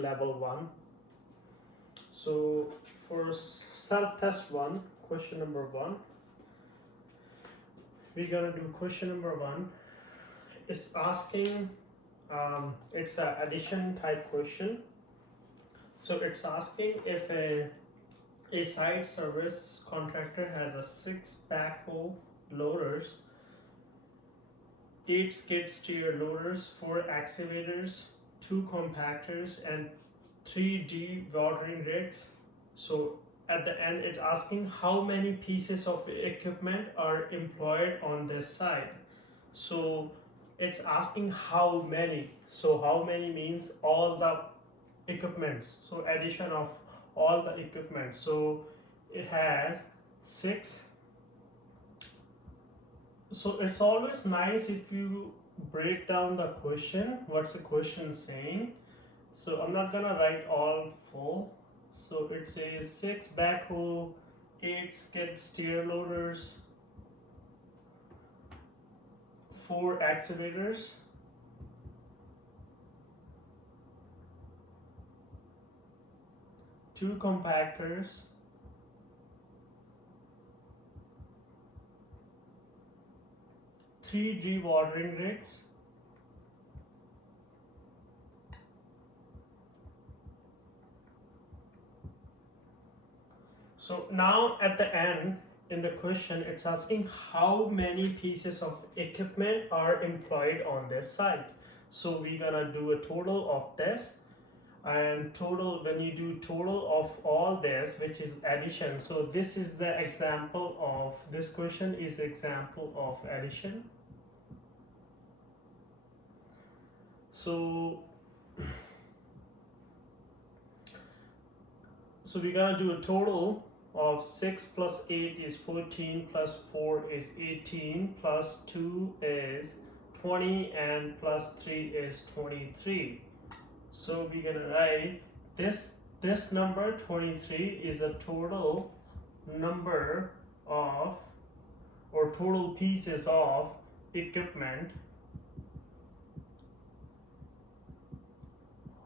level 1. So for self-test 1, question number 1, we're gonna do question number 1. It's asking, it's an addition type question. So it's asking if a site service contractor has a 6 backhoe loaders, 8 skid steer loaders, 4 excavators, 2 compactors, and 3 dewatering rigs. So at the end it's asking how many pieces of equipment are employed on this site. So it's asking how many. So how many means all the equipments. So addition of all the equipment. So it has 6. So it's always nice if you break down the question, what's the question saying. So I'm not gonna write all full. So it says 6 backhoe, 8 skid steer loaders, 4 excavators, 2 compactors, 3 dewatering rigs, so now at the end in the question it's asking how many pieces of equipment are employed on this site. So we're gonna do a total of this, and total, when you do total of all this, which is addition, so this is the example of this question is example of addition. So we're gonna do a total of 6 plus 8 is 14, plus 4 is 18, plus 2 is 20, and plus 3 is 23. So we're gonna write this number 23 is a total number of, or total pieces of equipment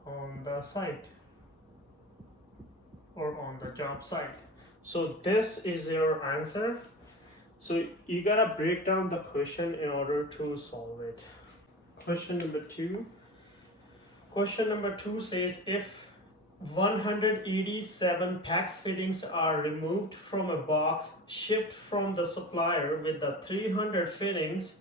on the site or on the job site. So this is your answer. So you gotta break down the question in order to solve it. Question number 2. Question number 2 says if 187 PAX fittings are removed from a box shipped from the supplier with the 300 fittings,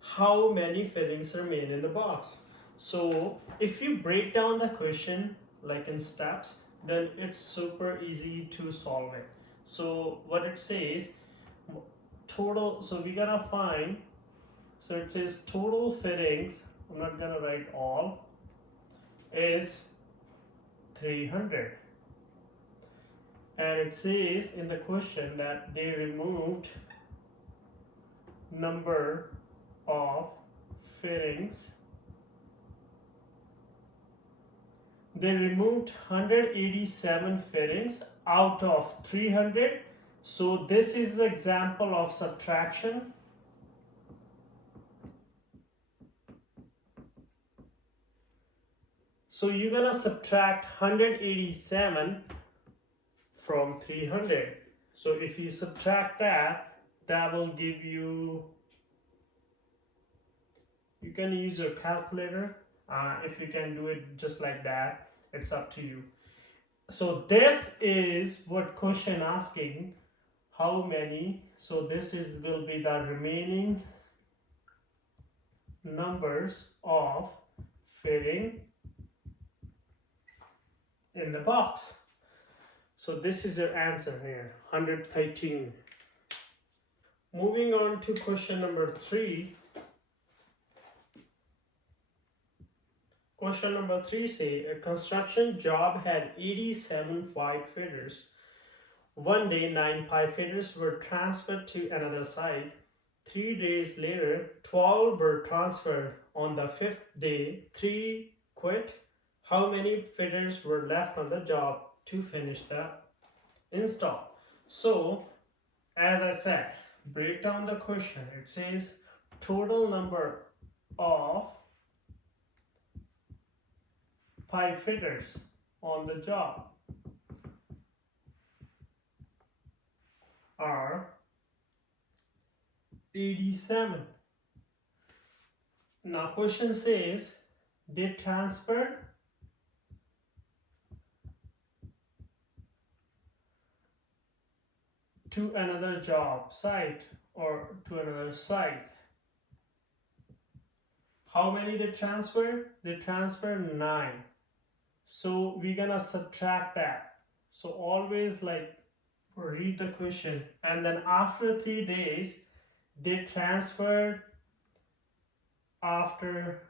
how many fittings remain in the box? So if you break down the question like in steps, then it's super easy to solve it. So what it says, total, so we're gonna find, so it says total fittings, I'm not gonna write all, is 300. And it says in the question that they removed number of fittings. They removed 187 fittings out of 300. So this is an example of subtraction. So you're gonna subtract 187 from 300. So if you subtract that, that will give you, you can use your calculator. If you can do it just like that, it's up to you. So this is what question asking, how many. So this is will be the remaining numbers of fitting in the box. So this is your answer here, 113. Moving on to question number 3. Question number 3 say a construction job had 87 pipe fitters. One day 9 pipe fitters were transferred to another site. 3 days later 12 were transferred. On the 5th day 3 quit. How many fitters were left on the job to finish the install? So as I said, break down the question. It says total number of pipe fitters. on the job are 87. Now question says they transferred to another job site or to another site. How many they transferred? They transferred 9. So we're gonna subtract that. So always like read the question, and then after 3 days they transferred. After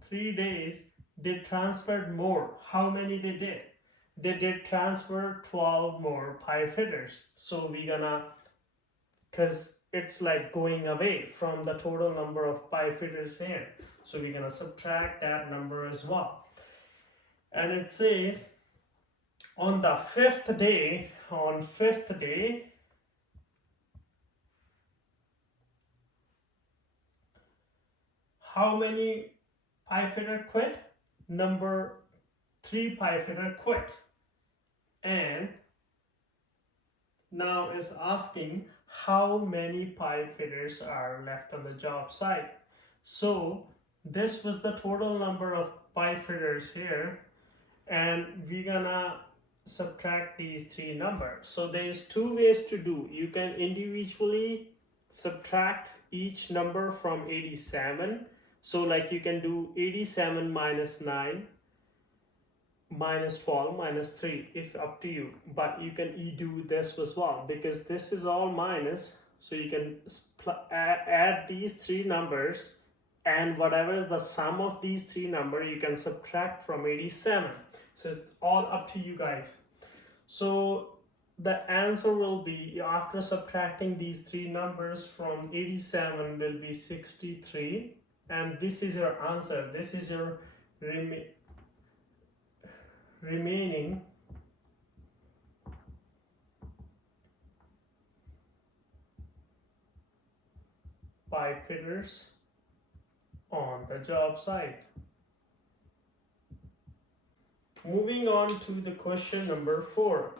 3 days they transferred more. How many they did? They did transfer 12 more pipe fitters. So we're gonna, because it's like going away from the total number of pipe fitters here, so we're gonna subtract that number as well. And it says on the fifth day, how many pipe fitter quit? Number 3 pipe fitter quit. And now is asking how many pipe fitters are left on the job site. So this was the total number of pipe fitters here, and we're gonna subtract these 3 numbers. So there's 2 ways to do. You can individually subtract each number from 87. So like you can do 87 minus 9 minus 12 minus 3, if up to you, but you can do this as well because this is all minus, so you can add these 3 numbers, and whatever is the sum of these 3 numbers you can subtract from 87. So it's all up to you guys. So the answer will be, after subtracting these 3 numbers from 87, will be 63, and this is your answer. This is your remaining pipe fitters on the job site. Moving on to the question number 4.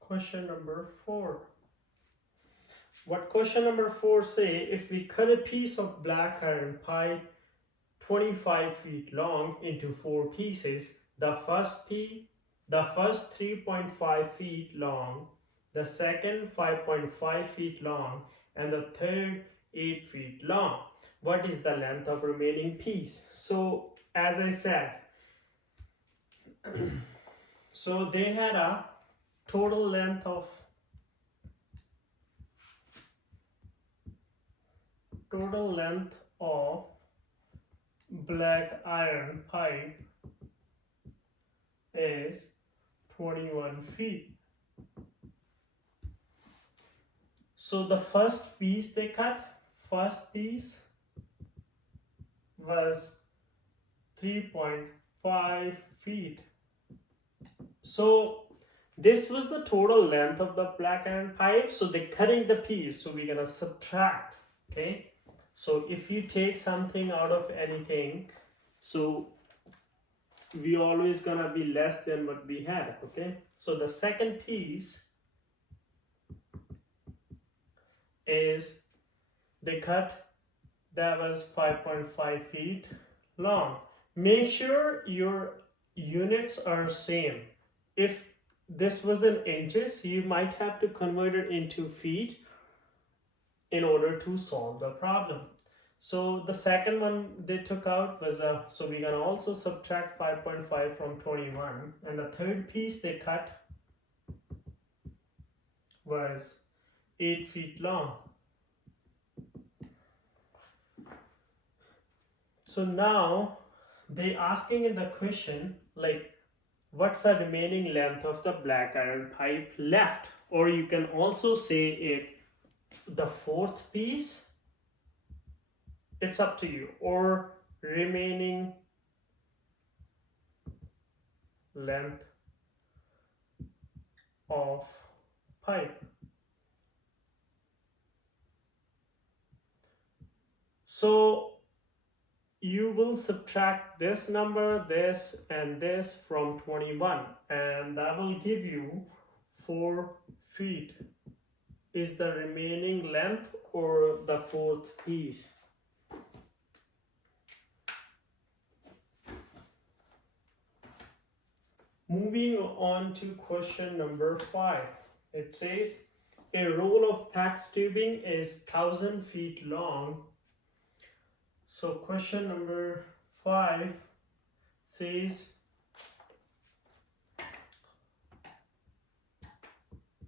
Question number 4. What question number 4 say? If we cut a piece of black iron pipe 25 feet long into 4 pieces, the first 3.5 feet long, the second 5.5 feet long, and the third 8 feet long, what is the length of remaining piece? So as I said, so they had a total length of black iron pipe is 21 feet. So the first piece they cut, first piece was 3.5 feet. So this was the total length of the black iron pipe. So they're cutting the piece, so we're gonna subtract. Okay, so if you take something out of anything, so we always gonna be less than what we had. Okay, so the second piece is they cut, that was 5.5 feet long. Make sure your units are same. If this was in inches, you might have to convert it into feet in order to solve the problem. So the second one they took out was so we're gonna also subtract 5.5 from 21, and the third piece they cut was 8 feet long. So now they asking in the question like, what's the remaining length of the black iron pipe left? Or you can also say it the fourth piece, it's up to you, or remaining length of pipe. So you will subtract this number, this and this from 21, and that will give you 4 feet is the remaining length or the fourth piece. Moving on to question number 5. It says a roll of PAX tubing is 1000 feet long. So question number 5 says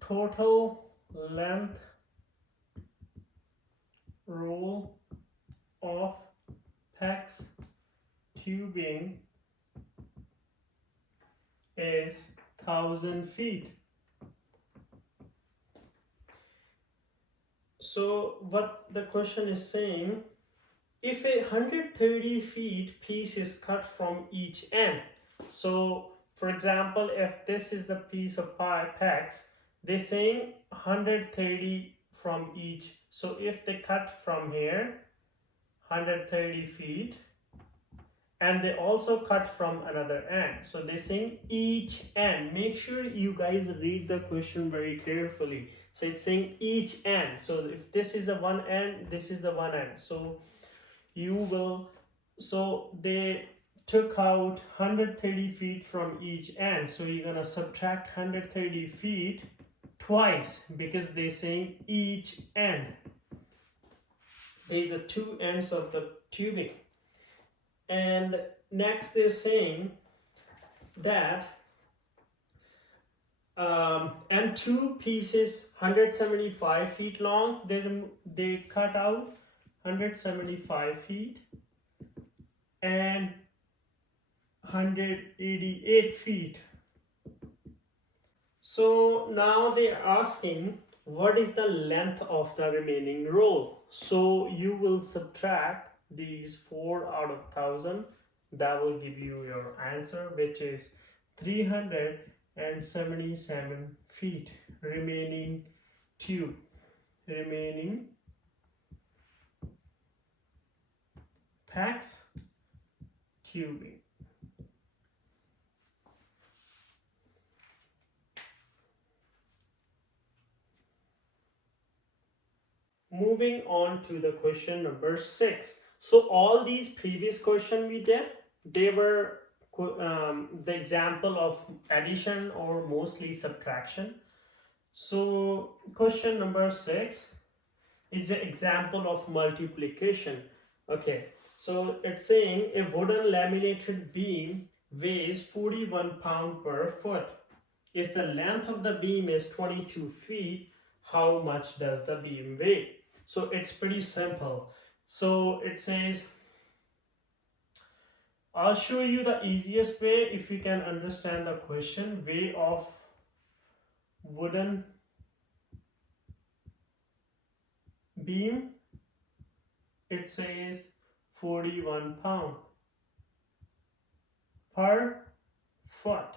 total length roll of PAX tubing is 1000 feet. So what the question is saying, if a 130 feet piece is cut from each end, so for example, if this is the piece of PAX, they're saying 130 from each. So if they cut from here 130 feet, and they also cut from another end, so they're saying each end. Make sure you guys read the question very carefully. So it's saying each end. So if this is the one end, this is the one end. So you will, so they took out 130 feet from each end. So you're gonna subtract 130 feet twice because they're saying each end. These are two ends of the tubing. And next they're saying that and two pieces 175 feet long, they cut out 175 feet and 188 feet. So now they are asking what is the length of the remaining roll. So you will subtract these 4 out of 1000. That will give you your answer, which is 377 feet remaining tube, remaining PAX tubing. Moving on to the question number 6. So all these previous questions we did, they were the example of addition or mostly subtraction. So question number 6 is the example of multiplication. Okay, so it's saying a wooden laminated beam weighs 41 pounds per foot. If the length of the beam is 22 feet, how much does the beam weigh? So it's pretty simple. So it says, I'll show you the easiest way if you can understand the question. Weight of wooden beam, it says 41 pound per foot.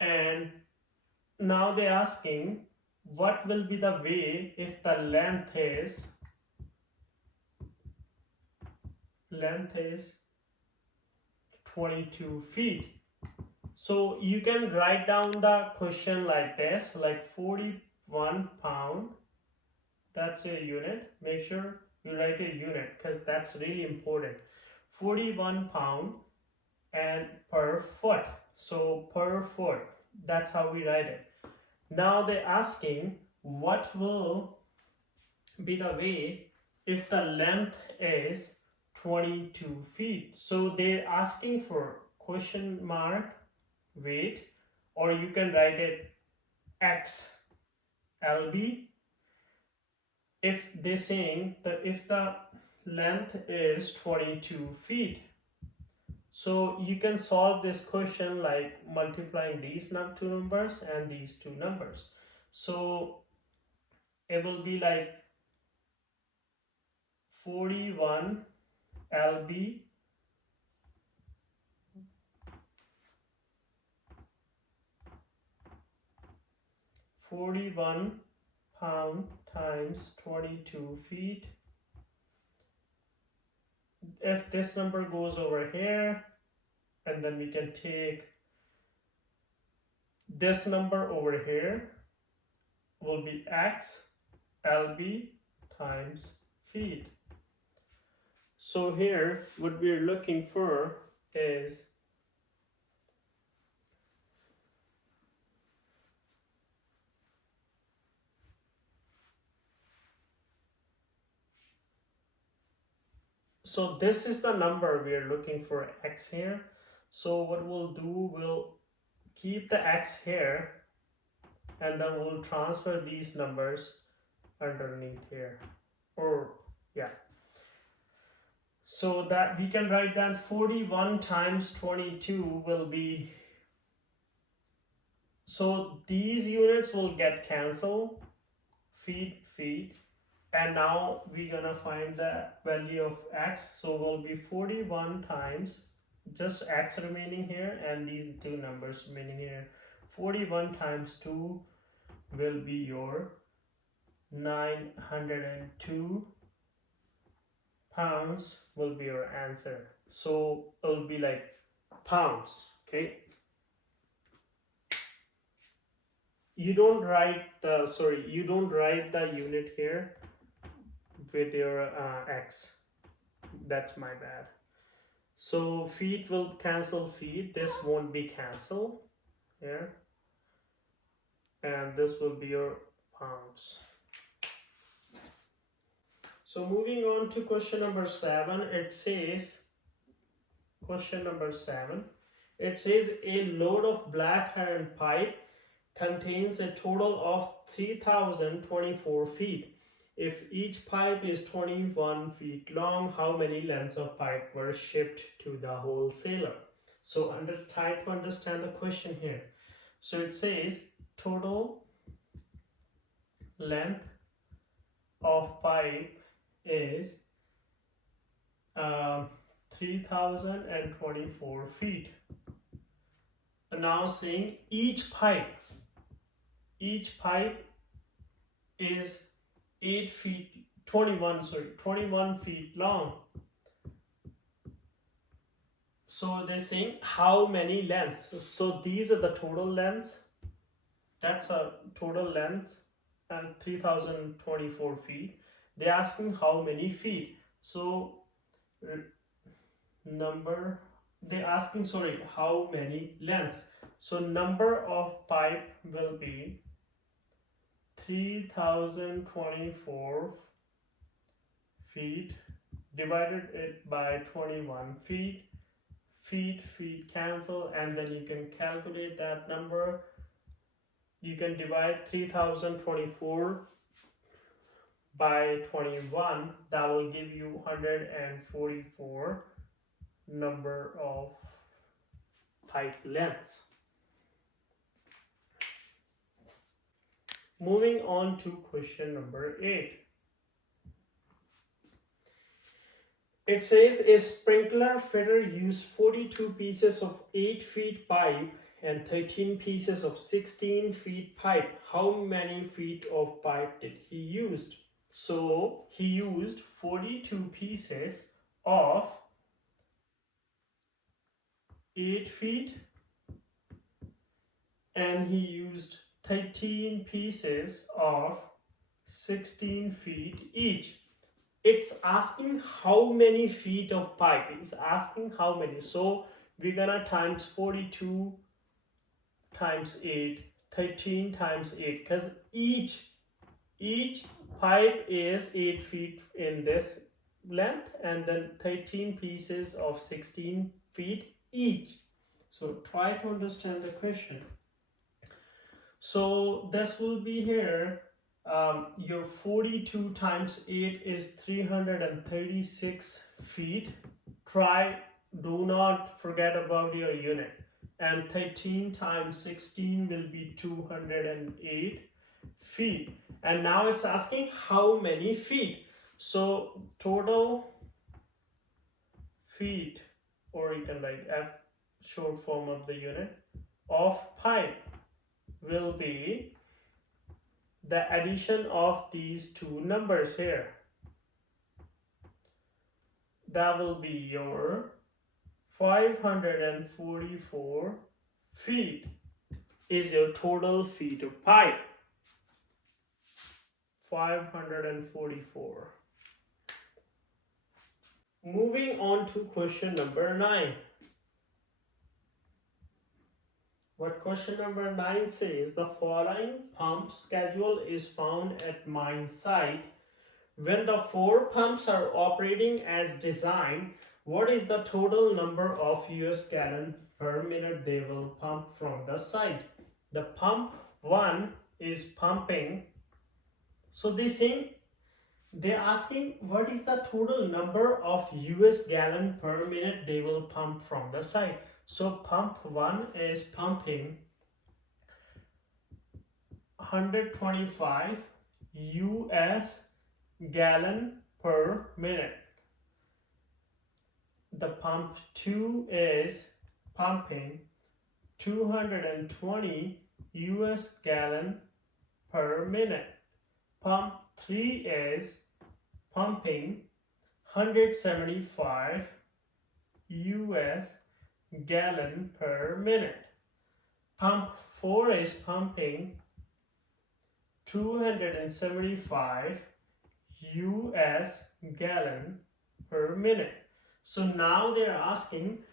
And now they're asking what will be the weight if the length is 22 feet. So you can write down the question like this, like 41 pound, that's a unit. Make sure you write a unit because that's really important. 41 pound and per foot. So per foot, that's how we write it. Now they're asking what will be the weight if the length is 22 feet. So they're asking for question mark weight, or you can write it X LB. If they're saying that if the length is 22 feet, so you can solve this question like multiplying these two numbers and these two numbers. So it will be like 41 LB £41 times 22 feet. if this number goes over here, and then we can take this number over here, will be x lb times feet. So here what we're looking for is so this is the number we are looking for, x here. So what we'll do, we'll keep the x here, and then we'll transfer these numbers underneath here, or yeah. So that we can write that 41 times 22 will be, so these units will get cancelled, feet, and now we're gonna find the value of x. So will be 41 times just x remaining here and these two numbers remaining here. 41 times 2 will be your 902 pounds will be your answer. So it'll be like pounds. Okay, you don't write the unit here with your x. That's my bad. So feet will cancel feet, this won't be cancelled here, and this will be your pounds. So moving on to question number 7, it says, question number 7, it says a load of black iron pipe contains a total of 3024 feet. If each pipe is 21 feet long, how many lengths of pipe were shipped to the wholesaler? So try to understand the question here. So it says total length of pipe is 3024 feet. And now saying each pipe is 21 feet long. So they're saying how many lengths. So these are the total lengths. That's a total length and 3024 feet. They're asking how many feet. So how many lengths. So number of pipe will be 3024 feet, divided it by 21 feet. Feet cancel, and then you can calculate that number. You can divide 3024 by 21, that will give you 144 number of pipe lengths. Moving on to question number 8. It says a sprinkler fitter used 42 pieces of 8 feet pipe and 13 pieces of 16 feet pipe. How many feet of pipe did he use? So he used 42 pieces of 8 feet and he used 13 pieces of 16 feet each. It's asking how many feet of pipe. It's asking how many. So we're gonna times 42 times 8, 13 times 8, because each pipe is 8 feet in this length, and then 13 pieces of 16 feet each. So try to understand the question. So this will be here, your 42 times 8 is 336 feet. Do not forget about your unit. And 13 times 16 will be 208 feet. And now it's asking how many feet. So total feet, or you can write F, short form of the unit, of pipe will be the addition of these two numbers here. that will be your 544 feet is your total feet of pipe. 544. Moving on to question number 9. What question number 9 says, the following pump schedule is found at mine site. When the 4 pumps are operating as designed, what is the total number of US gallon per minute they will pump from the site? The pump 1 is pumping. So they're asking what is the total number of US gallon per minute they will pump from the site. So pump 1 is pumping 125 US gallon per minute. The pump 2 is pumping 220 US gallon per minute. Pump 3 is pumping 175 US gallon per minute. Pump 4 is pumping 275 US gallon per minute. So now they're asking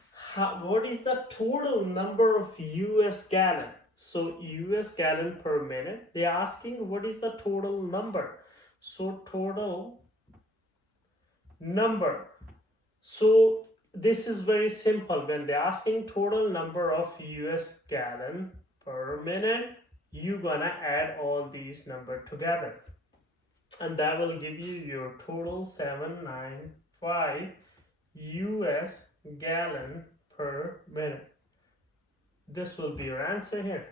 what is the total number of US gallon. So US gallon per minute, they're asking what is the total number. So total number. So this is very simple. When they're asking total number of US gallon per minute, you're gonna add all these numbers together, and that will give you your total 795 US gallon per minute. This will be your answer here.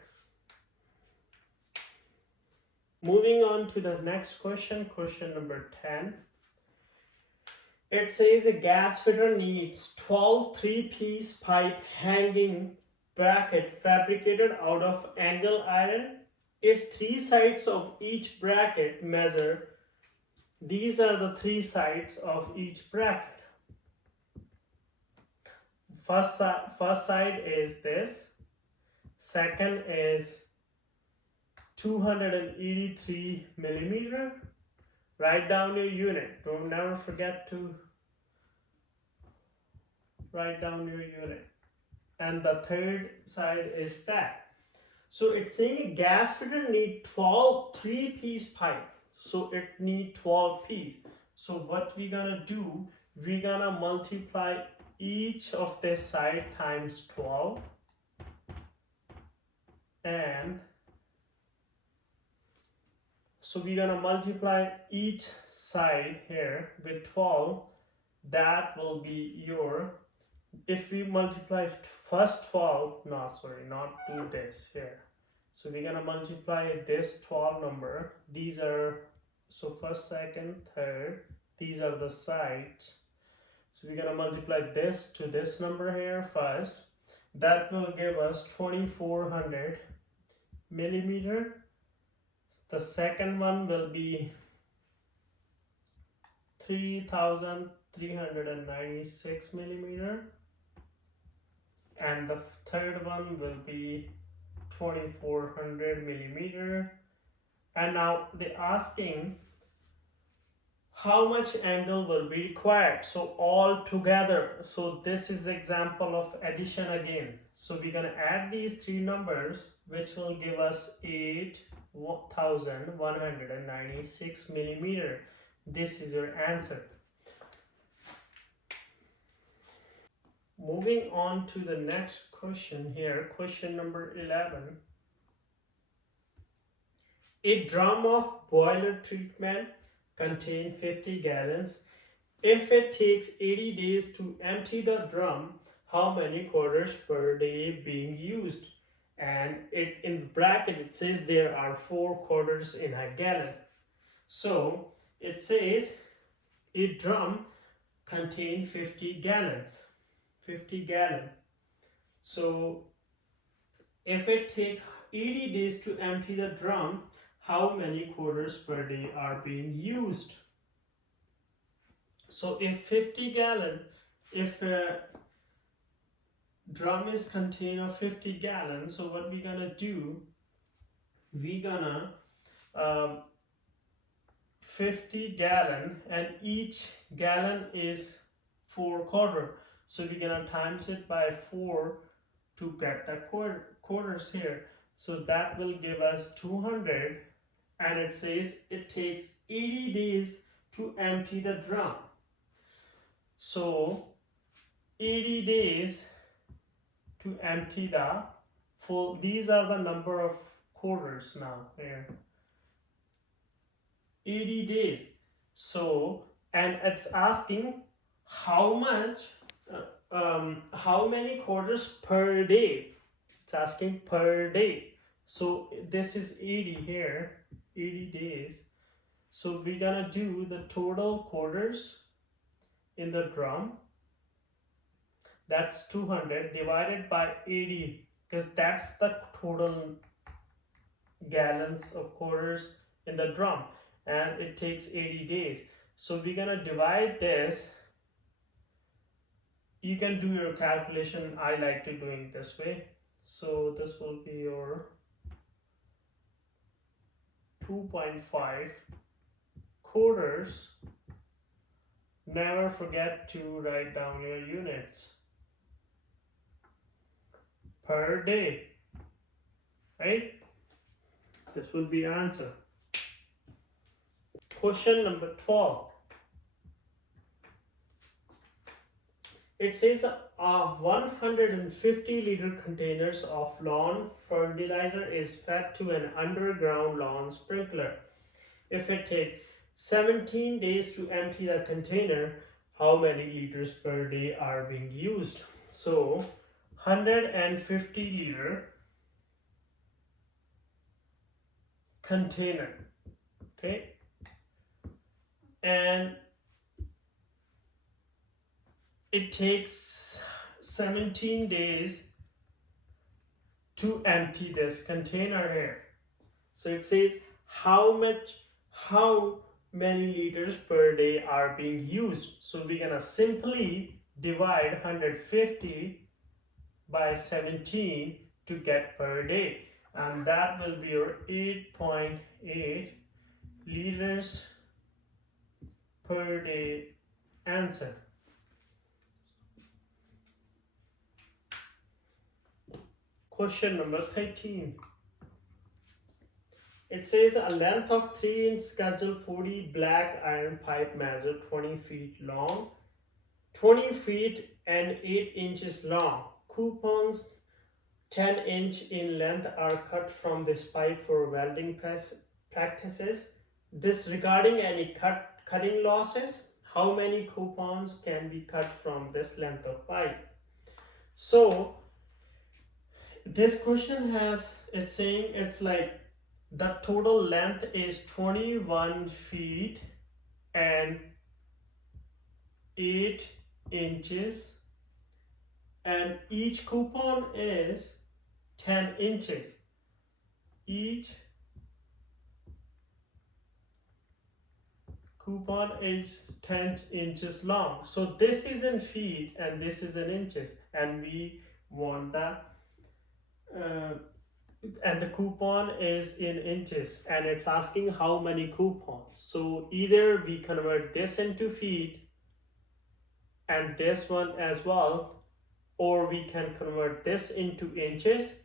Moving on to the next question, question number 10. It says a gas fitter needs 12 three-piece pipe hanging bracket fabricated out of angle iron. If 3 sides of each bracket measure, these are the 3 sides of each bracket. First side is this. Second is 283 millimeter. Write down your unit. Don't never forget to write down your unit. And the third side is that. So it's saying a gas fitter need 12 three-piece pipe. So it need 12 piece. So what we gonna do, we're gonna multiply each of this side times 12, and so we're gonna multiply each side here with 12. That will be your, if we multiply first 12, not do this here. So we're gonna multiply this 12 number. These are, so first, second, third, these are the sides. So we're gonna multiply this to this number here first. That will give us 2400 millimeter. The second one will be 3396 millimeter. And the third one will be 2400 millimeter. And now they're asking how much angle will be required. So all together, so this is the example of addition again. So we're gonna add these 3 numbers, which will give us 8196 millimeter. This is your answer. Moving on to the next question here, question number 11. A drum of boiler treatment contains 50 gallons. If it takes 80 days to empty the drum, how many quarters per day being used? And it in the bracket it says there are 4 quarters in a gallon. So it says a drum contains 50 gallons. 50 gallon. So if it takes 80 days to empty the drum, how many quarters per day are being used? So if 50 gallon, if drum is contain of 50 gallons, so what we gonna do, we gonna 50 gallon, and each gallon is 4 quarter, so we're gonna times it by 4 to get the quarters here. So that will give us 200, and it says it takes 80 days to empty the drum. So 80 days to empty the full. These are the number of quarters now here. 80 days. So, and it's asking how much, how many quarters per day. It's asking per day. So this is 80 here, 80 days. So we're gonna do the total quarters in the drum. That's 200 divided by 80, because that's the total gallons of quarters in the drum, and it takes 80 days. So we're gonna divide this. You can do your calculation. I like to doing this way. So this will be your 2.5 quarters. Never forget to write down your units per day, right? This will be your answer. Question number 12. It says 150 liter containers of lawn fertilizer is fed to an underground lawn sprinkler. If it takes 17 days to empty the container, how many liters per day are being used? So 150 liter container, okay, and it takes 17 days to empty this container here. So it says how many liters per day are being used. So we're gonna simply divide 150 by 17 to get per day, and that will be your 8.8 liters per day answer. Question number 13. It says a length of 3-inch schedule 40 black iron pipe measure 20 feet long, 20 feet and 8 inches long. Coupons 10-inch in length are cut from this pipe for welding practices. Disregarding any cutting losses, how many coupons can be cut from this length of pipe? So this question has, it's saying it's like the total length is 21 feet and 8 inches, and each coupon is 10 inches. Each coupon is 10 inches long. So this is in feet and this is in inches, and we want the and the coupon is in inches, and it's asking how many coupons. So either we convert this into feet and this one as well, or we can convert this into inches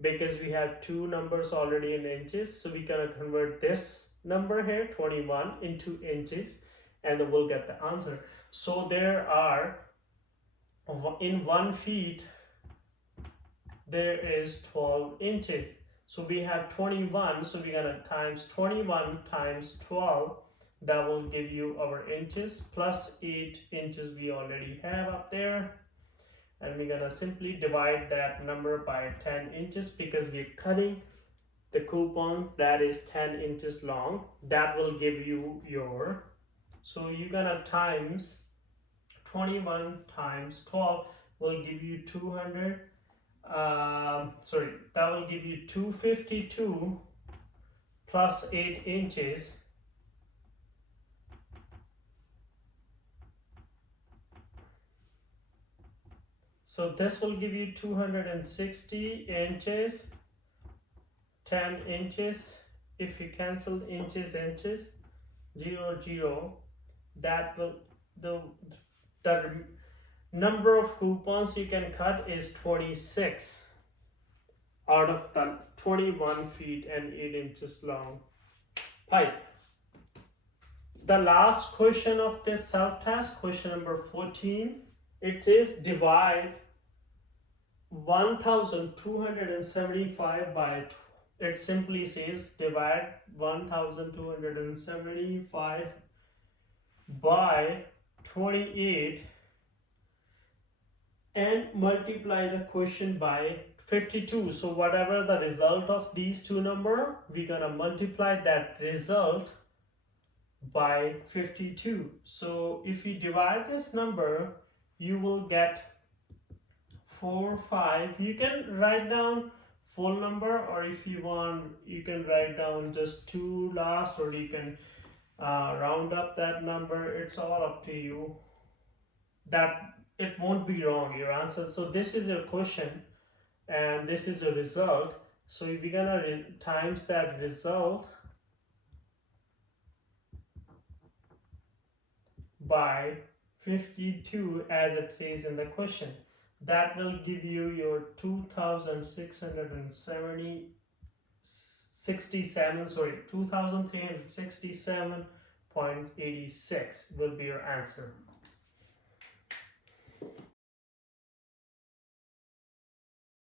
because we have two numbers already in inches. So we can convert this number here 21 into inches, and then we'll get the answer. So there are in 1 feet there is 12 inches. So we have 21, so we're gonna times 21 times 12. That will give you our inches plus 8 inches we already have up there. And we're gonna simply divide that number by 10 inches because we're cutting the coupons that is 10 inches long. That will give you your, so you're gonna times 21 times 12 will give you 200. That will give you 252 plus 8 inches So this will give you 260 inches, 10 inches. If you cancel inches, 0, 0, that will, the number of coupons you can cut is 26 out of the 21 feet and 8 inches long pipe. The last question of this self-test, question number 14, it says divide 1275 by, it simply says divide 1275 by 28 and multiply the question by 52. So whatever the result of these two numbers, we're gonna multiply that result by 52. So if you divide this number, you will get 4, 5. You can write down full number, or if you want, you can write down just 2 last, or you can round up that number. It's all up to you. That it won't be wrong, your answer. So this is your question and this is a result. So if we're gonna times that result by 52 as it says in the question, that will give you your 2367.86 will be your answer.